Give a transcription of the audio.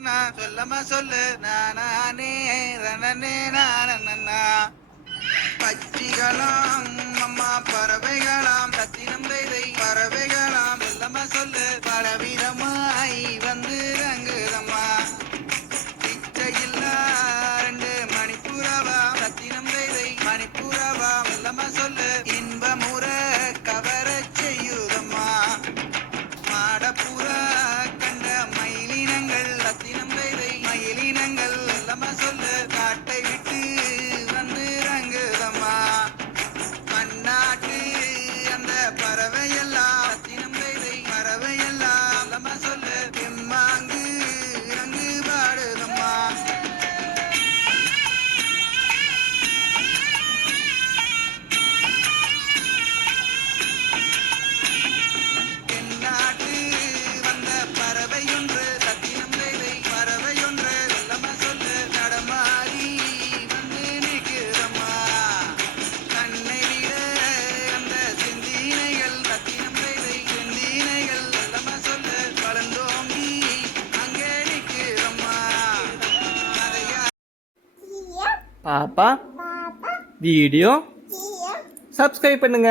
சொல்லமா சொல்லு நானே ரனனே நானா பச்சிகளாம் அம்மா பறவைகளாம் ரத்தினம் தைதை பறவைகளாம் சொல்லமா சொல்லு பலவிதமாய் வந்து ரங்குதம்மா பிச்சையில்லா ரெண்டு மணிப்புறவா ரத்தினம் தைதை மணிப்புறவா சொல்லமா சொல்லு இன்பமுற கவர செய்யுதம்மா மாடப்புறா கண்ட மயிலினங்கள் ரத்தினம் தைதை மயிலினங்கள் சொல்லமா சொல்லு காட்டை விட்டு வந்து ரங்குதம்மா பன்னாட்டு அந்த பறவையெல்லாம் ரத்தினம் தைதை பறவையெல்லாம் சொல்லமா சொல்லு எம்மாங்கு அங்கு பாடுதம்மா தென்னாட்டு வந்த பறவையொன்று ரத்தினம் தைதை பறவையொன்று சொல்லமா சொல்லு நடமாறி வந்து நிற்குதம்மா கண்ணை விட அந்த செந்தீனைகள் ரத்தினம் தைதை செந்தீனைகள் சொல்லமா சொல்லு வளர்ந்தோங்கி அங்கே நிற்குதம்மா அதையா பாப்பா வீடியோ சப்ஸ்கிரைப் பண்ணுங்க.